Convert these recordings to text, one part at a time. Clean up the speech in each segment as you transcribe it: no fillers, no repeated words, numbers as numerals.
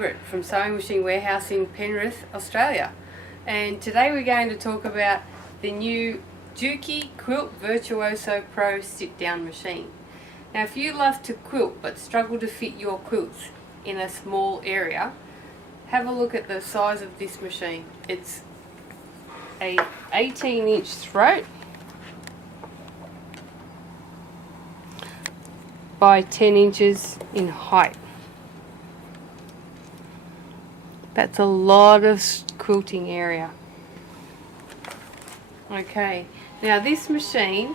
Margaret from Sewing Machine Warehouse in Penrith, Australia, and today we're going to talk about the new Juki Quilt Virtuoso Pro sit-down machine. Now if you love to quilt but struggle to fit your quilts in a small area, have a look at the size of this machine. It's a 18-inch throat by 10 inches in height. That's a lot of quilting area. Okay, now this machine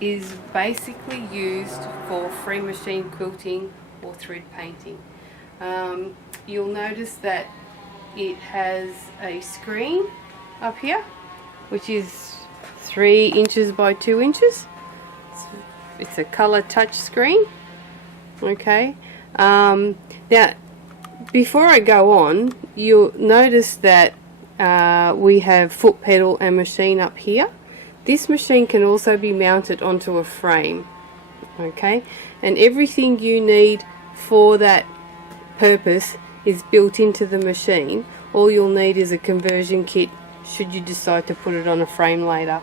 is basically used for free machine quilting or thread painting. You'll notice that it has a screen up here which is 3 inches by 2 inches. It's a color touch screen. Okay, now before I go on, you'll notice that we have foot pedal and machine up here. This machine can also be mounted onto a frame. Okay, and everything you need for that purpose is built into the machine. All you'll need is a conversion kit should you decide to put it on a frame later.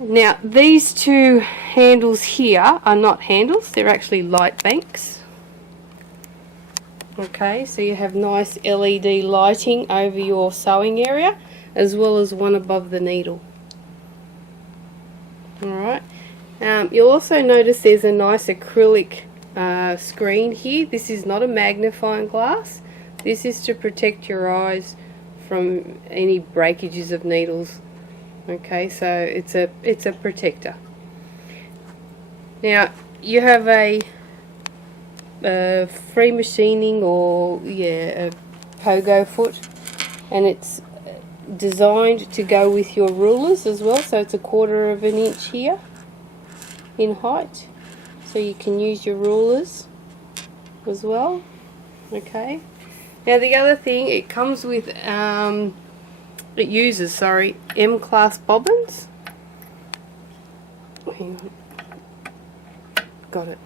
Now these two handles here are not handles, they're actually light banks. Okay, so you have nice LED lighting over your sewing area as well as one above the needle. Alright, you'll also notice there's a nice acrylic screen here. This is not a magnifying glass. This is to protect your eyes from any breakages of needles. Okay, so it's a protector. Now you have a free machining or a pogo foot, and it's designed to go with your rulers as well, so it's 1/4 of an inch here in height, so you can use your rulers as well. Okay, now the other thing, it comes with it uses M-class bobbins. Hang on. Got it.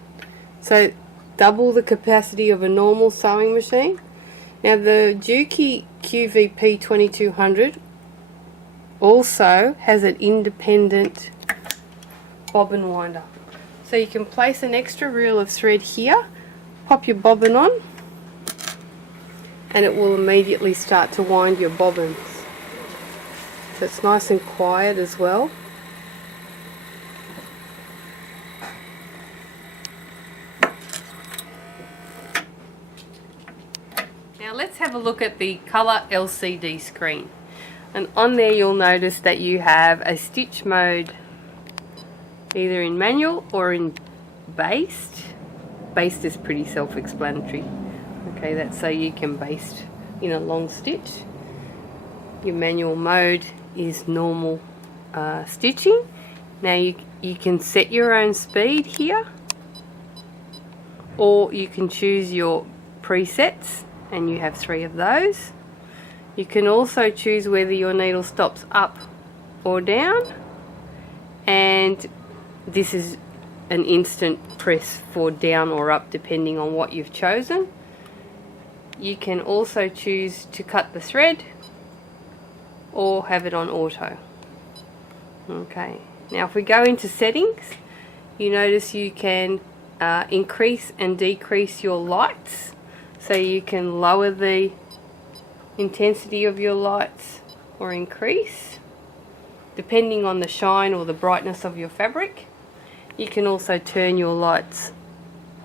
So double the capacity of a normal sewing machine. Now the Juki QVP 2200 also has an independent bobbin winder. So you can place an extra reel of thread here, pop your bobbin on, and it will immediately start to wind your bobbins. So it's nice and quiet as well. Now let's have a look at the colour LCD screen, and on there you'll notice that you have a stitch mode either in manual or in baste. Baste is pretty self-explanatory. Okay, that's so you can baste in a long stitch. Your manual mode is normal stitching. Now you can set your own speed here, or you can choose your presets, and you have 3 of those. You can also choose whether your needle stops up or down, and this is an instant press for down or up depending on what you've chosen. You can also choose to cut the thread or have it on auto. Okay, now if we go into settings, you notice you can increase and decrease your lights. So you can lower the intensity of your lights or increase depending on the shine or the brightness of your fabric. You can also turn your lights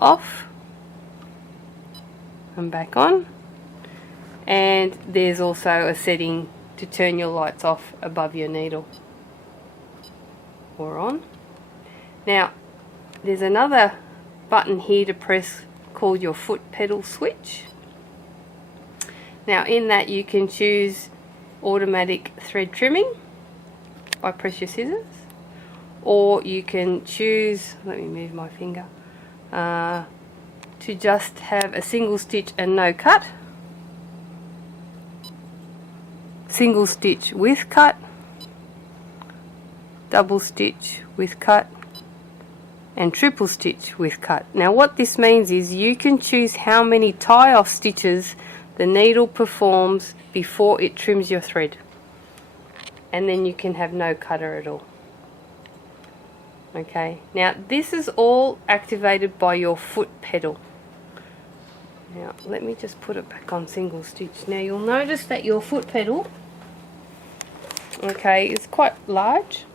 off and back on, and there's also a setting to turn your lights off above your needle or on. Now there's another button here to press called your foot pedal switch. Now in that you can choose automatic thread trimming by press your scissors, or you can choose, let me move my finger, to just have a single stitch and no cut, single stitch with cut, double stitch with cut, and triple stitch with cut. Now what this means is you can choose how many tie-off stitches the needle performs before it trims your thread, and then you can have no cutter at all. Okay, now this is all activated by your foot pedal. Now let me just put it back on single stitch. Now you'll notice that your foot pedal, okay, is quite large.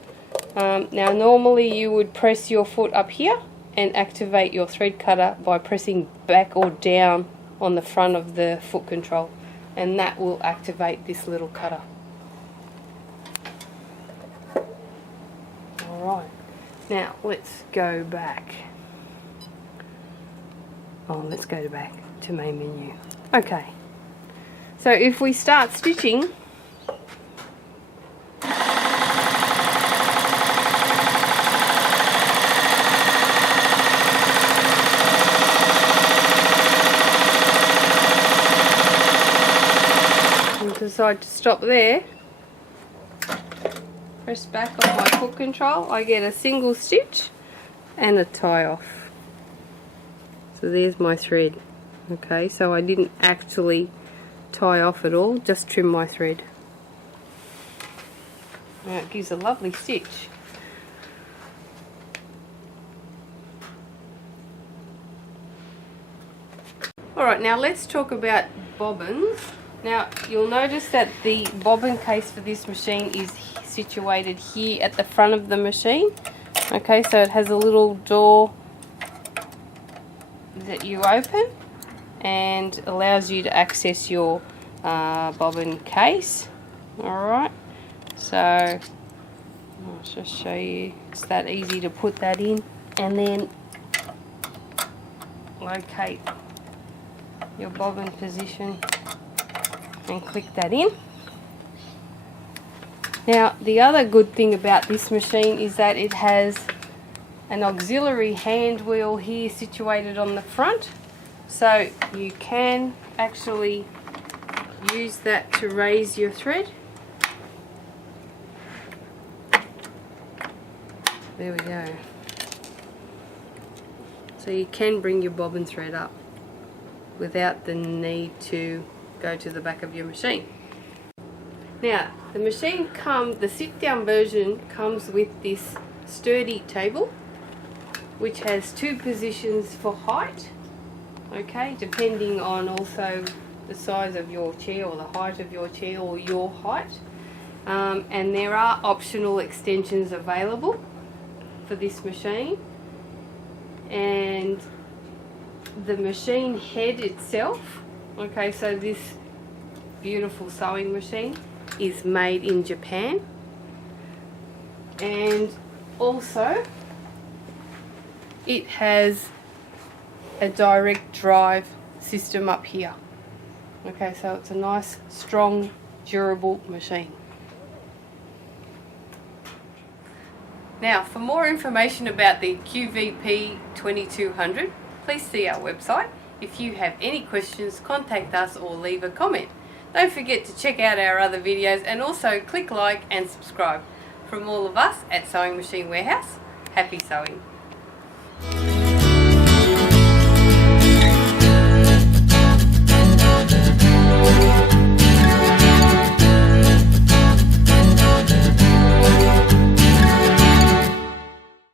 Now normally you would press your foot up here and activate your thread cutter by pressing back or down on the front of the foot control, and that will activate this little cutter. Alright, now let's go back. Let's go back to main menu. Okay, so if we start stitching, decide to stop there, press back on my foot control, I get a single stitch and a tie off. So there's my thread. Okay, so I didn't actually tie off at all, just trim my thread. Now it gives a lovely stitch. Alright, now let's talk about bobbins. Now you'll notice that the bobbin case for this machine is situated here at the front of the machine. Okay, so it has a little door that you open and allows you to access your bobbin case. Alright, so I'll just show you, it's that easy to put that in and then locate your bobbin position and click that in. Now the other good thing about this machine is that it has an auxiliary hand wheel here situated on the front, so you can actually use that to raise your thread. There we go. So you can bring your bobbin thread up without the need to go to the back of your machine. Now the machine the sit down version comes with this sturdy table which has two positions for height, okay, depending on also the size of your chair or the height of your chair or your height, and there are optional extensions available for this machine, and the machine head itself, okay, so this beautiful sewing machine is made in Japan, and also it has a direct drive system up here. Okay, so it's a nice, strong, durable machine. Now, for more information about the QVP 2200, please see our website. If you have any questions, contact us or leave a comment. Don't forget to check out our other videos and also click like and subscribe. From all of us at Sewing Machine Warehouse, happy sewing!